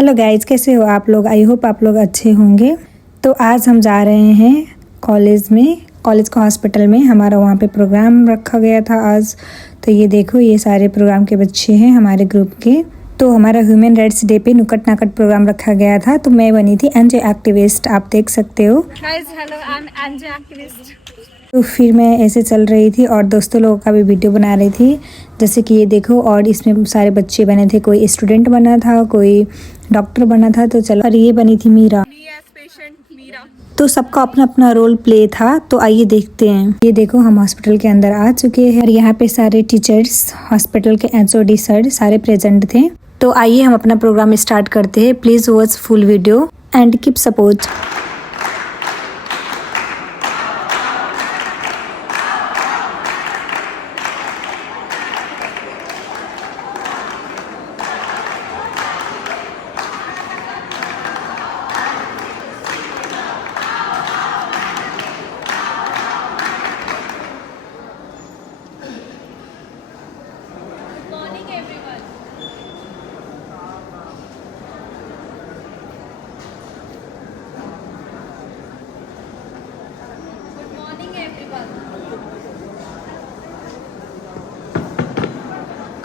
Hello guys, कैसे हो आप लोग। आई होप आप लोग अच्छे होंगे। तो आज हम जा रहे हैं कॉलेज का हॉस्पिटल में। हमारा वहाँ पे प्रोग्राम रखा गया था आज। तो ये देखो, ये सारे प्रोग्राम के बच्चे हैं हमारे ग्रुप के। तो हमारा ह्यूमन राइट्स डे पे नुक्कड़ नाकड़ प्रोग्राम रखा गया था। तो मैं बनी थी एनजे एक्टिविस्ट, आप देख सकते हो। तो फिर मैं ऐसे चल रही थी और दोस्तों लोगों का भी वीडियो बना रही थी, जैसे कि ये देखो। और इसमें सारे बच्चे बने थे, कोई स्टूडेंट बना था, कोई डॉक्टर बना था। तो चलो, और ये बनी थी मीरा। तो सबका अपना अपना रोल प्ले था। तो आइए देखते हैं। ये देखो, हम हॉस्पिटल के अंदर आ चुके हैं और यहाँ पे सारे टीचर्स, हॉस्पिटल के एचओडी सर सारे प्रेजेंट थे। तो आइए हम अपना प्रोग्राम स्टार्ट करते हैं। Please watch full video and keep support.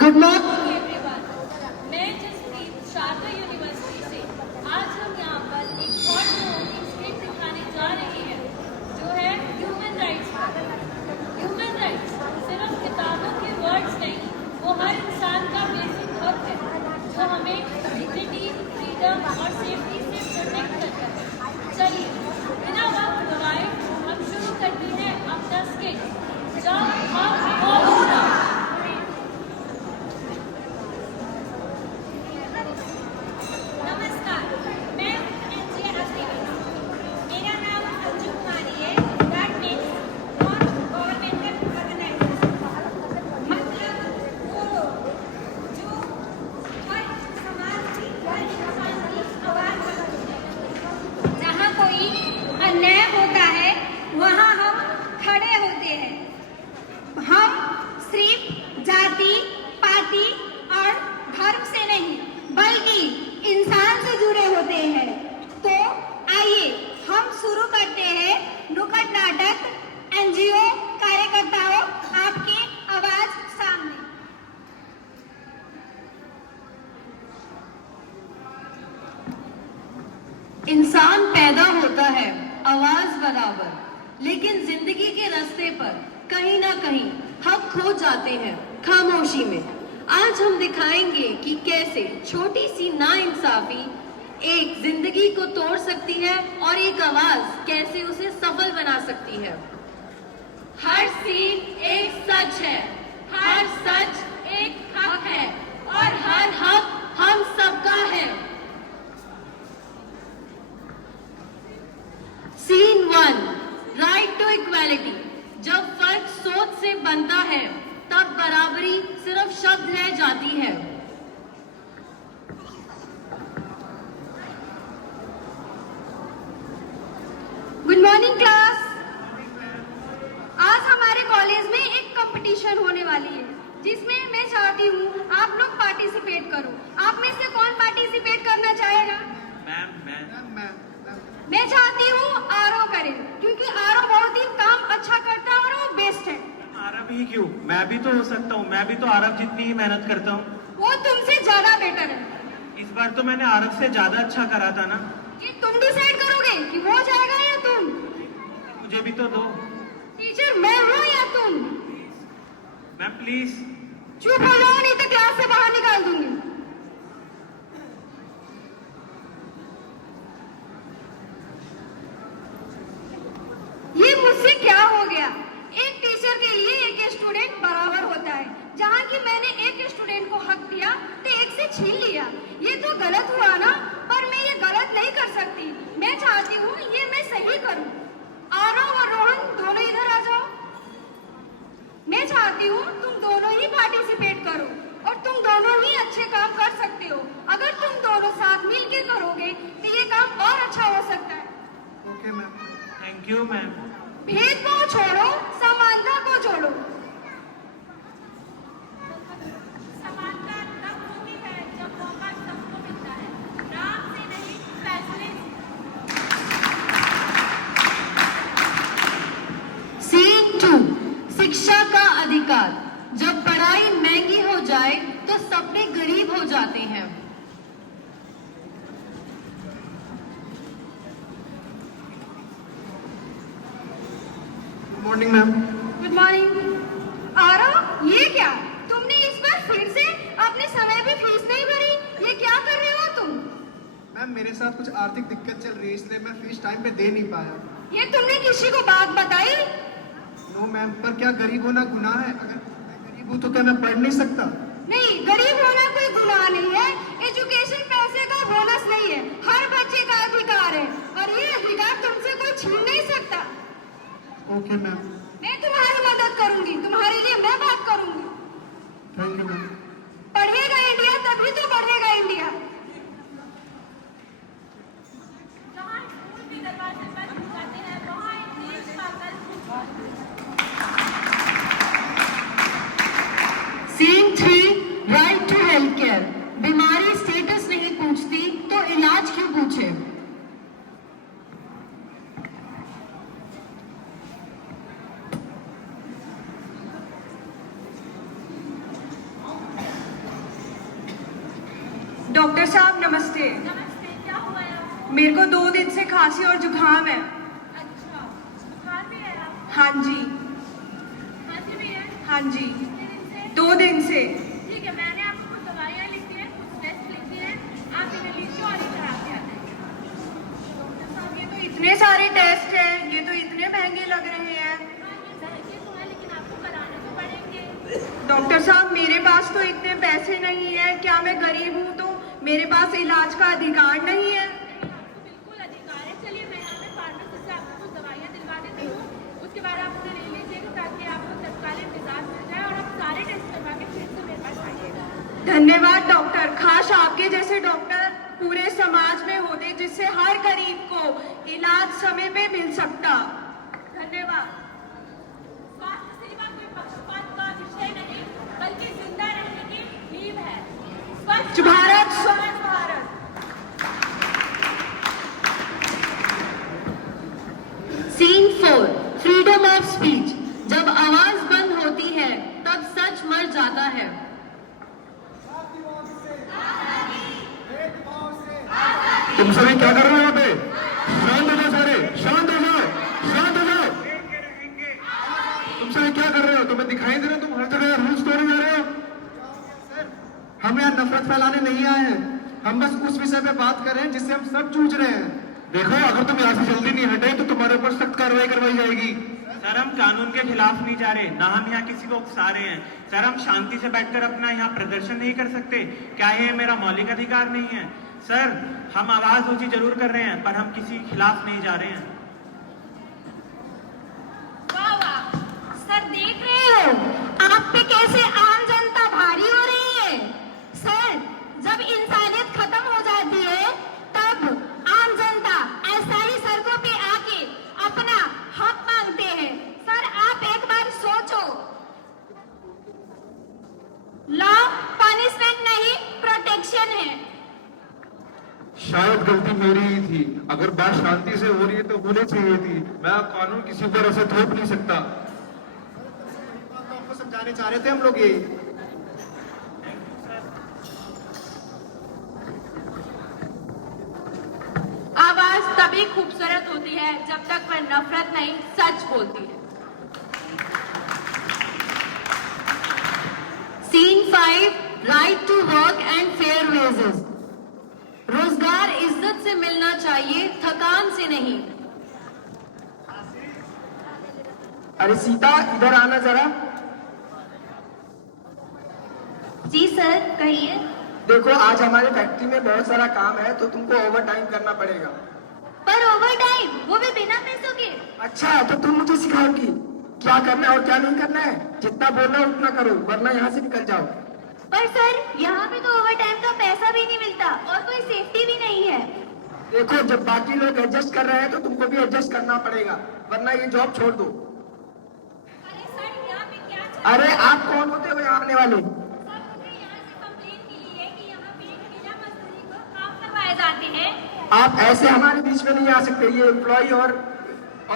Good morning everyone. मैं जसप्रीत शारदा यूनिवर्सिटी से आज हम यहाँ पर एक थॉट प्रोवोकिंग स्क्रिप्ट दिखाने जा रहे हैं, जो है ह्यूमन राइट्स पर। ह्यूमन राइट्स सिर्फ किताबों के वर्ड्स नहीं, वो हर इंसान का बेसिक हक है, जो हमें डिग्निटी, फ्रीडम और सेफ्टी से प्रोटेक्ट करता है। चलिए बिना वक्त गवाए हम शुरू करते हैं अपना स्किट। जब हम अन्याय होता है वहाँ हम खड़े होते हैं। हम सिर्फ जाति, पाति और धर्म से नहीं, बल्कि इंसान से जुड़े होते हैं। तो आइए हम शुरू करते हैं नुक्कड़ नाटक। एनजीओ कार्यकर्ताओं, आपकी आवाज सामने। इंसान पैदा होता है आवाज बराबर, लेकिन जिंदगी के रास्ते पर कहीं ना कहीं हम खो जाते हैं खामोशी में। आज हम दिखाएंगे कि कैसे छोटी सी नाइंसाफी एक जिंदगी को तोड़ सकती है और एक आवाज कैसे उसे सफल बना सकती है। हर सीन एक सच है, हर सच एक हक है और हर हक हम सबका है। Scene 1, right to equality. जब फर्क सोच से बनता है तब बराबरी सिर्फ शब्द रह जाती है। Good morning class. आज हमारे कॉलेज में एक कंपटीशन होने वाली है, जिसमें मैं चाहती हूँ आप लोग पार्टिसिपेट करो। आप में से कौन पार्टिसिपेट करना चाहेगा? मैं चाहती हूँ आरव करे, क्योंकि आरव बहुत ही काम अच्छा करता है और वो बेस्ट है। आरव ही क्यों, मैं भी तो हो सकता हूँ। मैं भी तो आरव जितनी ही मेहनत करता हूँ। वो तुमसे ज्यादा बेटर है। इस बार तो मैंने आरव से ज्यादा अच्छा करा था ना। ये तुम डिसाइड करोगे कि वो जाएगा या तुम। मुझे भी तो दो। टीचर मैं हूँ या तुम? Ma'am please. चुप हो जाओ, नहीं तो क्लास से बाहर निकाल दूंगी। ये मुझसे क्या हो गया? एक टीचर के लिए एक स्टूडेंट बराबर होता है। जहाँ की मैंने एक स्टूडेंट को हक दिया तो एक से छीन लिया। ये तो गलत हुआ ना, पर मैं ये गलत नहीं कर सकती। मैं चाहती हूँ ये मैं सही करूँ। आरव और रोहन दोनों इधर आ जाओ। मैं चाहती हूँ तुम दोनों ही पार्टिसिपेट करो और तुम दोनों ही अच्छे काम कर सकते हो। अगर तुम दोनों साथ मिलके करोगे तो ये काम और अच्छा हो सकता है। Okay ma'am. Thank you ma'am. भेदभाव छोड़ो, समानता को जोड़ो। समानता तब होती है जब मौका सबको मिलता है। Morning ma'am. Good morning. Aarav, ये क्या? तुमने इस बार फिर से अपने समय पे फीस नहीं भरी। ये क्या कर रहे हो तुम? मैम मेरे साथ कुछ आर्थिक दिक्कत चल रही है इसलिए मैं फीस टाइम पे दे नहीं पाया। ये तुमने किसी को बात बताई? नो मैम, पर क्या गरीब होना गुनाह है? अगर मैं गरीब हूँ तो क्या मैं पढ़ नहीं सकता? नहीं, गरीब होना कोई गुनाह नहीं है। एजुकेशन पैसे का बोनस नहीं है, हर बच्चे का अधिकार है और ये अधिकार तुमसे कोई छीन नहीं सकता। Okay ma'am. मैं तुम्हारी मदद करूंगी, तुम्हारे लिए मैं बात करूंगी। Thank you ma'am. पढ़ेगा इंडिया तभी तो बढ़ेगा India. Scene 3, right to health care. बीमारी स्टेटस नहीं पूछती तो इलाज क्यों पूछे? डॉक्टर साहब नमस्ते। नमस्ते, क्या हुआ है? मेरे को 2 दिन से खांसी और जुकाम है। अच्छा, बुखार भी है आपको? हाँ जी। खांसी भी है? हाँ जी, कितने दिन से? 2 दिन से। ठीक है, मैंने आपको कुछ दवाइयाँ लिखी हैं, कुछ टेस्ट लिखे हैं, आप इन्हें लीजिए और ये करा के आते हैं। डॉक्टर साहब ये तो इतने सारे टेस्ट हैं, ये तो इतने महंगे लग रहे हैं। हाँ, ये महंगे तो है लेकिन आपको कराने तो पड़ेंगे। डॉक्टर साहब मेरे पास तो इतने पैसे नहीं है। क्या मैं गरीब हूँ तो मेरे पास इलाज का अधिकार नहीं है? आपको बिल्कुल अधिकार है। चलिए मैं यहाँ पे फार्मेसी से आपको कुछ दवाइयाँ दिलवा देती हूँ, उसके बाद आप उन्हें ले लीजिएगा ताकि आपको तत्कालीन मिजाज मिल जाए और आप सारे टेस्ट करवा के फिर से मेरे पास आइएगा। धन्यवाद डॉक्टर। काश आपके जैसे डॉक्टर पूरे समाज में होते जिससे हर गरीब को इलाज समय पे मिल सकता। धन्यवाद। स्वास्थ्य सेवा कोई पक्षपात का विषय नहीं बल्कि जिंदा रहने की नींव है। Swachh Bharat, Swachh Bharat. Scene 4, freedom of speech. जब आवाज बंद होती है तब सच मर जाता है। तुम सभी क्या कर रहे हो यहाँ पे? शांत हो जाओ सारे, शांत हो जाओ, शांत हो जाओ। तुम सभी क्या कर रहे हो? तुम्हें दिखाई दे रहा है तुम हर जगह रूल्स तोड़े जा रहे हो? हम यहाँ नफरत फैलाने नहीं आए हैं, हम बस उस विषय पे बात कर रहे हैं जिससे हम सब जूझ रहे हैं। देखो अगर तुम यहाँ से जल्दी नहीं हटे तो तुम्हारे ऊपर सख्त कार्रवाई करवाई जाएगी। सर हम कानून के खिलाफ नहीं जा रहे, ना हम यहाँ किसी को उकसा रहे हैं। सर हम शांति से बैठकर अपना यहाँ प्रदर्शन नहीं कर सकते? क्या ये मेरा मौलिक अधिकार नहीं है? सर हम आवाज ऊंची जरूर कर रहे हैं पर हम किसी के खिलाफ नहीं जा रहे हैं। वाह वाह, सर देख रहे हो आप पे कैसे आम जनता भारी हो रही है। सर जब इंसानियत खत्म हो जाती है तब आम जनता ऐसा ही सड़कों पे आके अपना हक मांगते हैं। सर आप एक बार सोचो, लॉ पनिशमेंट नहीं प्रोटेक्शन है। शायद गलती मेरी ही थी, अगर बात शांति से हो रही है तो होनी चाहिए थी। मैं कानून किसी पर ऐसे थोप नहीं सकता। आपको समझाने चाह रहे थे हम लोग यही। आवाज तभी खूबसूरत होती है जब तक वह नफरत नहीं सच बोलती है। Scene 5, right to work and fair wages. रोजगार इज्जत से मिलना चाहिए, थकान से नहीं। अरे सीता इधर आना जरा। जी सर कहिए। देखो आज हमारे फैक्ट्री में बहुत सारा काम है तो तुमको ओवर टाइम करना पड़ेगा। पर ओवर टाइम वो भी बिना पैसों के? अच्छा तो तुम मुझे सिखाओगी क्या करना है और क्या नहीं करना है? जितना बोलना है उतना करो वरना यहाँ से निकल जाओ। पर सर यहाँ पे तो ओवर टाइम का पैसा भी नहीं मिलता और कोई सेफ्टी भी नहीं है। देखो जब बाकी लोग एडजस्ट कर रहे हैं तो तुमको भी एडजस्ट करना पड़ेगा वरना ये जॉब छोड़ दो। अरे सर यहाँ पे क्या चल रहा है? अरे आप कौन होते हो यहाँ आने वाले? सर मुझे यहाँ से कंप्लेन मिली है कि यहाँ पे बिना मजदूरी को काम करवाए जाते हैं। आप ऐसे हमारे बीच में नहीं आ सकते, ये एम्प्लॉय और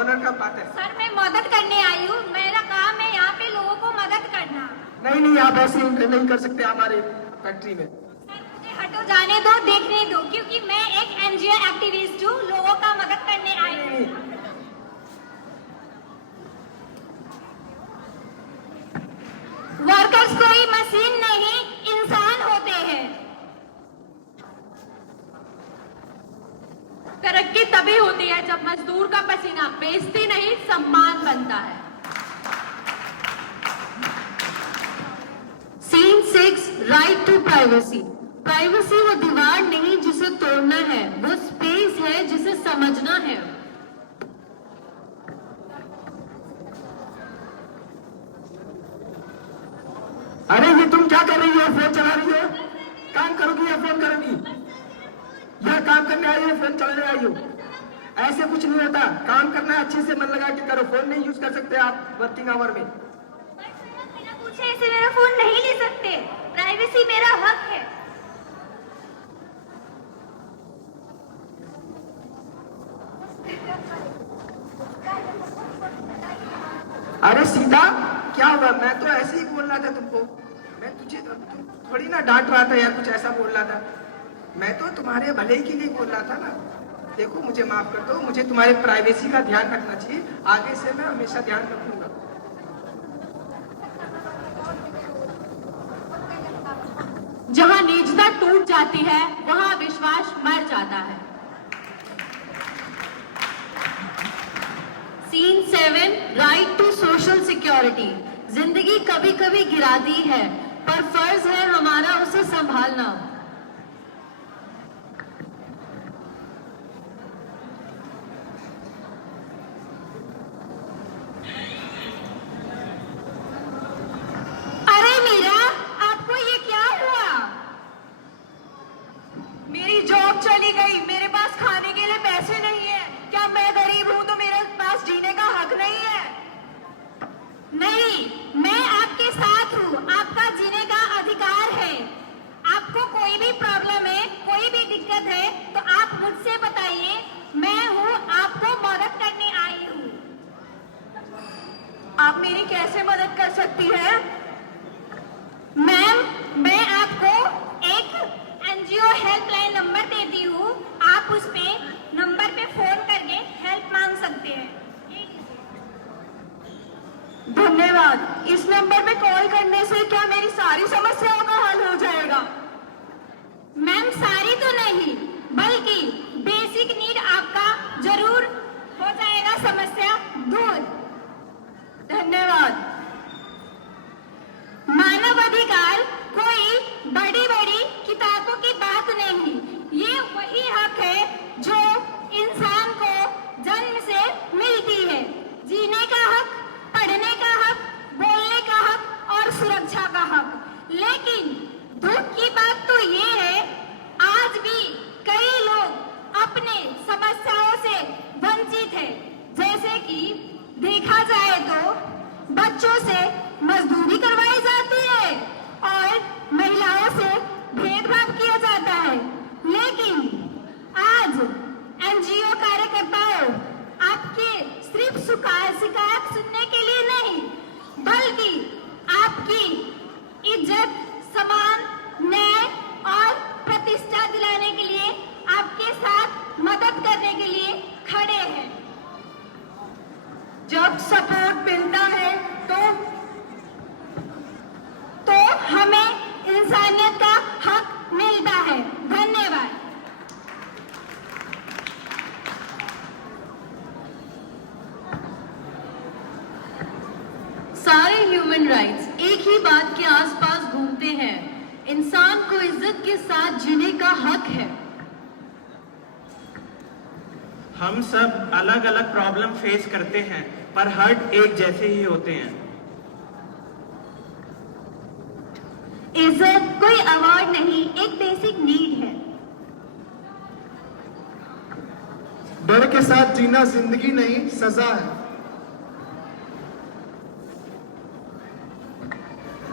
ऑनर का बात है। सर मैं मदद करने आई हूँ, मेरा काम है यहाँ पे लोगों को मदद करना। नहीं आप ऐसे नहीं कर सकते हमारे फैक्ट्री में। सर मुझे हटो, जाने दो, देखने दो, क्योंकि मैं एक एनजीओ एक्टिविस्ट हूँ, लोगों का मदद करने आई हूँ। तरक्की तभी होती है जब मजदूर का पसीना बेइज्जती नहीं सम्मान बनता है। Scene 6 right to privacy. Privacy वो दीवार नहीं जिसे तोड़ना है, वो स्पेस है जिसे समझना है। अरे ये तुम क्या कर रही हो? फोन चला रही हो? काम करोगी या फोन करोगी? यह काम करने आई हो, फोन चलाने आई हो? ऐसे कुछ नहीं होता। काम करना है, अच्छे से मन लगा के करो। फोन नहीं यूज कर सकते आप वर्किंग आवर में। बिना पूछे ऐसे मेरा फोन नहीं ले सकते। प्राइवेसी मेरा हक है। अरे सीता, क्या हुआ? मैं तो ऐसे ही बोल रहा था तुमको। मैं तुझे तुम थोड़ी ना डांट रहा था या कुछ ऐसा बोल रहा था। मैं तो तुम्हारे भले के लिए बोल रहा था ना। देखो, मुझे माफ कर दो। मुझे तुम्हारे प्राइवेसी का ध्यान रखना चाहिए। आगे से मैं हमेशा ध्यान रखूंगा। जहां निजता टूट जाती है वहां विश्वास मर जाता है। Scene 7 right to social security. जिंदगी कभी कभी गिराती है, पर फर्ज है हमारा उसे संभालना। अरे मीरा, आपको ये क्या हुआ? मेरी जॉब चली गई। मेरे पास खाने के लिए पैसे नहीं है। क्या मैं गरीब हूं तो मेरे पास जीने का हक नहीं है? नहीं, मैं आपके साथ हूँ। आपका जीने का अधिकार है। आपको कोई भी प्रॉब्लम है, कोई भी दिक्कत है तो आप मुझसे बताइए। मैं हूँ, आपको मदद करने आई हूँ। आप मेरी कैसे मदद कर सकती हैं? मैम, मैं आपको एक एनजीओ हेल्पलाइन नंबर देती हूँ। आप उस पे नंबर पे फोन करके हेल्प मांग सकते हैं। धन्यवाद। इस नंबर पे कॉल करने से क्या मेरी सारी समस्याओं का हल हो जाएगा? मैम, सारी तो नहीं, बल्कि बेसिक नीड आपका जरूर हो जाएगा समस्या दूर। धन्यवाद। मानव अधिकार कोई बड़ी बड़ी किताबों की बात नहीं। ये वही हक है जो इंसान को जन्म से मिलती है। जीने का हक, पढ़ने का हक, बोलने का हक और सुरक्षा का हक। लेकिन दुख की बात तो ये है, आज भी कई लोग अपने समस्याओं से वंचित है। जैसे कि देखा जाए तो बच्चों से मजदूरी करवाई जाती है और महिलाओं से भेदभाव किया जाता है। लेकिन आज एनजीओ कार्यकर्ताओं आपके सिर्फ शिकायत सुनने के लिए नहीं, बल्कि आपकी इज्जत, सम्मान, न्याय और प्रतिष्ठा दिलाने के लिए, आपके साथ मदद करने के लिए खड़े हैं। जब सपोर्ट मिलता है तो हमें इंसानियत का हक मिलता है। धन्यवाद। सारे ह्यूमन राइट्स एक ही बात के आसपास घूमते हैं। इंसान को इज्जत के साथ जीने का हक है। हम सब अलग अलग प्रॉब्लम फेस करते हैं, पर हर्ट एक जैसे ही होते हैं। इज्जत कोई अवार्ड नहीं, एक बेसिक नीड है। डर के साथ जीना जिंदगी नहीं, सजा है।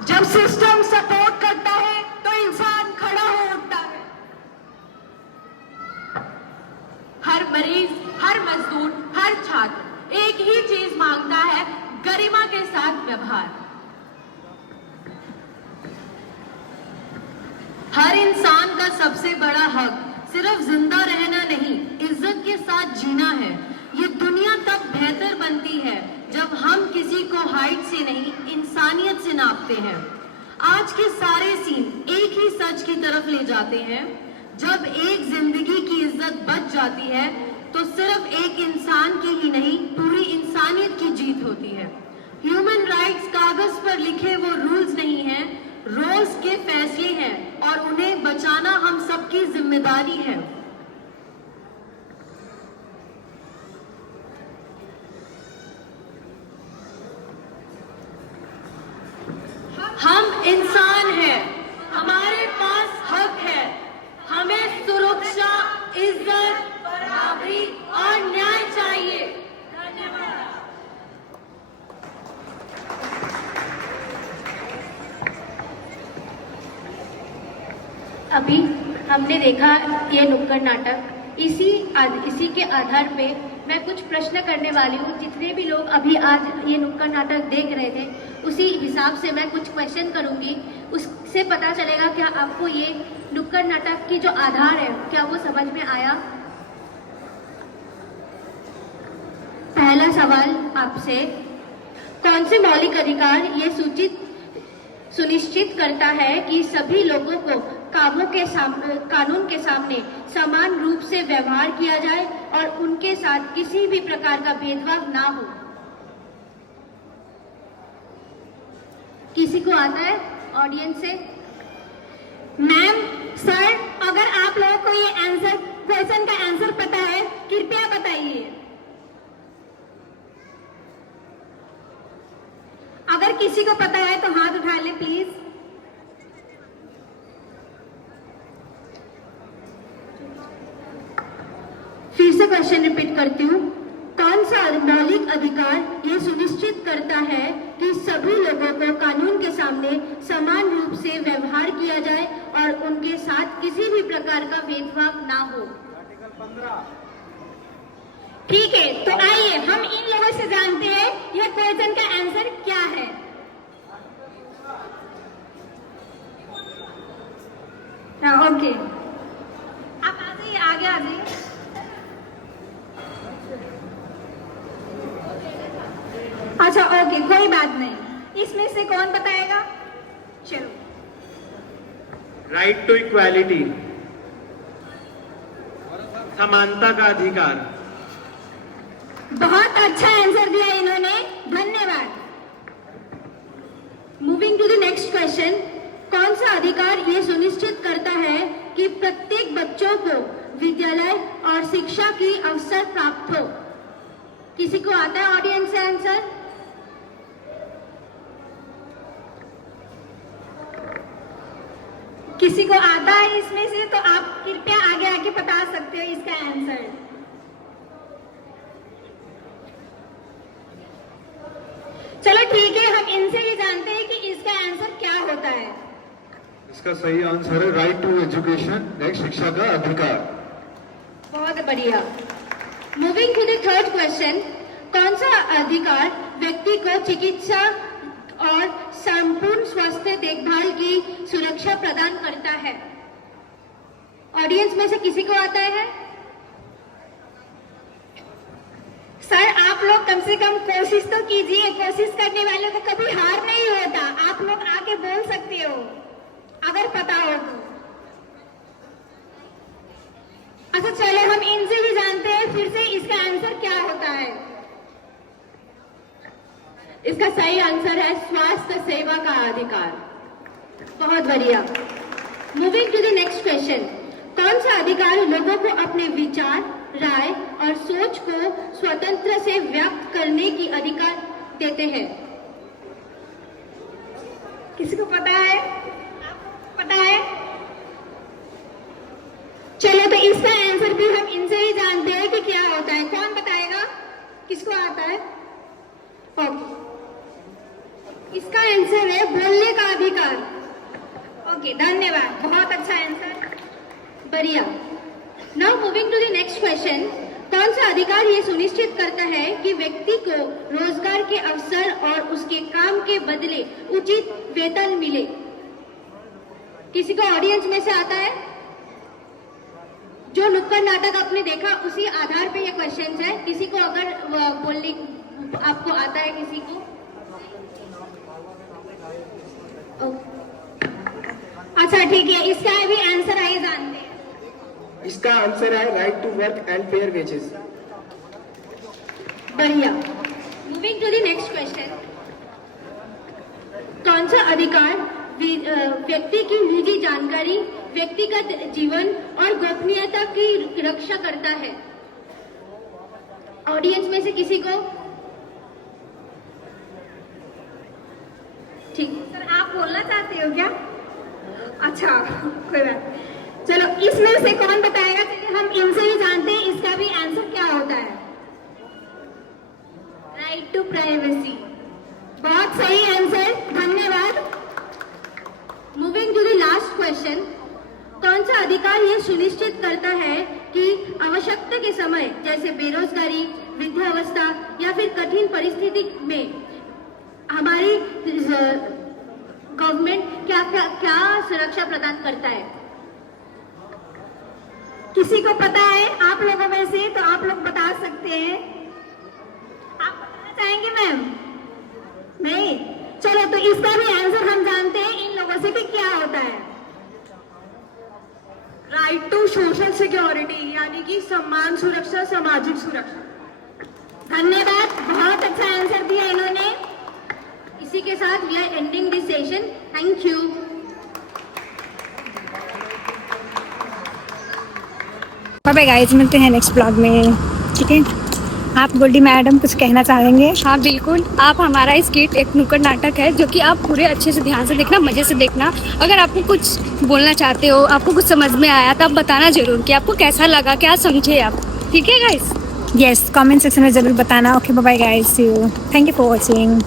जब सिस्टम सपोर्ट करता है तो इंसान खड़ा हो उठता है। हर मरीज, हर मजदूर, हर छात्र एक ही चीज मांगता है, गरिमा के साथ व्यवहार। हर इंसान का सबसे बड़ा हक सिर्फ जिंदा रहना नहीं, इज्जत के साथ जीना है। ये दुनिया तब बेहतर बनती है जब हम किसी को हाइट से नहीं, इंसानियत से नापते हैं। आज के सारे सीन एक ही सच की तरफ ले जाते हैं। जब एक जिंदगी की इज्जत बच जाती है इंसान की ही नहीं पूरी इंसानियत की जीत होती है। ह्यूमन राइट्स कागज पर लिखे वो रूल्स नहीं हैं, रोज के फैसले हैं और उन्हें बचाना हम सबकी जिम्मेदारी है। हम इंसान हैं, हमारे पास हक है, हमें सुरक्षा, इज्जत, बराबरी और न्याय चाहिए। धन्यवाद। अभी हमने देखा ये नुक्कड़ नाटक, इसी के आधार पे मैं कुछ प्रश्न करने वाली हूँ। जितने भी लोग अभी आज ये नुक्कड़ नाटक देख रहे थे, उसी हिसाब से मैं कुछ क्वेश्चन करूँगी, उससे पता चलेगा क्या आपको ये नुक्कड़ नाटक की जो आधार है क्या वो समझ में आया। पहला सवाल आपसे, कौन से मौलिक अधिकार ये सुनिश्चित करता है कि सभी लोगों को कानून के सामने समान रूप से व्यवहार किया जाए और उनके साथ किसी भी प्रकार का भेदभाव ना हो। किसी को आता है ऑडियंस से? मैम, सर, अगर आप लोगों को ये क्वेश्चन का आंसर पता है कृपया बताइए। अगर किसी को पता है तो हाथ उठा ले प्लीज। फिर से क्वेश्चन रिपीट करती हूँ, कौन सा मौलिक अधिकार ये सुनिश्चित करता है कि सभी लोगों को कानून के सामने समान रूप से व्यवहार किया जाए और उनके साथ किसी भी प्रकार का भेदभाव ना हो? ठीक है, तो आइए हम इन लोगों से जानते हैं यह क्वेश्चन का आंसर क्या है। ओके, आप आ जाइए, आगे आ जाइए। अच्छा ओके, कोई बात नहीं। इसमें से कौन बताएगा? चलो। राइट टू इक्वालिटी, समानता का अधिकार। बहुत अच्छा आंसर दिया इन्होंने, धन्यवाद। Moving to the next question, कौन सा अधिकार ये सुनिश्चित करता है कि प्रत्येक बच्चों को विद्यालय और शिक्षा की अवसर प्राप्त हो? किसी को आता है ऑडियंस से आंसर? किसी को आता है इसमें से तो आप कृपया आगे आके बता सकते हो इसका आंसर। चलो ठीक है, हम इनसे ही जानते हैं कि इसका आंसर क्या होता है। इसका सही आंसर है राइट टू एजुकेशन, नेक्स्ट शिक्षा का अधिकार। बहुत बढ़िया। Moving to the third question, कौन सा अधिकार व्यक्ति को चिकित्सा और संपूर्ण स्वास्थ्य देखभाल की सुरक्षा प्रदान करता है? ऑडियंस में से किसी को आता है? सर, आप लोग कम से कम कोशिश तो कीजिए, कोशिश करने वालों को कभी हार नहीं होता। आप लोग आके बोल सकते हो अगर पता हो तो। अच्छा चलो, हम इनसे भी जानते हैं फिर से इसका आंसर क्या होता है। इसका सही आंसर है स्वास्थ्य सेवा का अधिकार। बहुत बढ़िया। Moving to the next question, कौन सा अधिकार लोगों को अपने विचार, राय और सोच को स्वतंत्र से व्यक्त करने की अधिकार देते हैं? किसी को पता है? पता है? चलो, तो इसका आंसर भी हम इनसे ही जानते हैं कि क्या होता है। कौन बताएगा? किसको आता है? ओके, इसका आंसर है बोलने का अधिकार। ओके, धन्यवाद, बहुत अच्छा आंसर। बढ़िया। Now moving to the next question, कौन सा अधिकार ये सुनिश्चित करता है कि व्यक्ति को रोजगार के अवसर और उसके काम के बदले उचित वेतन मिले? किसी को ऑडियंस में से आता है? जो नुक्कड़ नाटक आपने देखा उसी आधार पे ये क्वेश्चन है। किसी को अगर बोलने आपको आता है? किसी को? अच्छा ठीक है, इसका भी आंसर आइए जानते हैं। इसका आंसर है right to work and fair wages. बढ़िया। Moving to the next question. कौन सा अधिकार व्यक्ति की निजी जानकारी, व्यक्तिगत जीवन और गोपनीयता की रक्षा करता है? ऑडियंस में से किसी को? ठीक। सर आप बोलना चाहते हो क्या? अच्छा कोई बात। चलो इसमें से कौन बताएगा? चलिए हम इनसे भी जानते हैं इसका भी आंसर क्या होता है। Right to privacy. बहुत सही आंसर, धन्यवाद। Moving to the last question. कौन सा अधिकार यह सुनिश्चित करता है कि आवश्यकता के समय जैसे बेरोजगारी, वृद्धावस्था या फिर कठिन परिस्थिति में हमारी गवर्नमेंट क्या सुरक्षा प्रदान करता है? किसी को पता है आप लोगों में से? तो आप लोग बता सकते हैं। आप बताना चाहेंगे मैम? नहीं? चलो तो इसका भी आंसर हम जानते हैं इन लोगों से कि क्या होता है। राइट टू सोशल सिक्योरिटी, यानी कि सम्मान सुरक्षा, सामाजिक सुरक्षा। धन्यवाद, बहुत अच्छा आंसर दिया इन्होंने। इसी के साथ we are ending this session. Thank you. Bye guys, मिलते हैं नेक्स्ट ब्लॉग में। ठीक है, आप गोल्डी मैडम कुछ कहना चाहेंगे? हाँ बिल्कुल, आप हमारा स्किट एक नुक्कड़ नाटक है जो कि आप पूरे अच्छे से ध्यान से देखना, मज़े से देखना। अगर आपको कुछ बोलना चाहते हो, आपको कुछ समझ में आया तो आप बताना जरूर कि आपको कैसा लगा, क्या समझे आप। ठीक है गाइस? यस, कमेंट सेक्शन में ज़रूर बताना। Okay bye guys, see you, thank you for watching,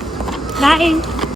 bye.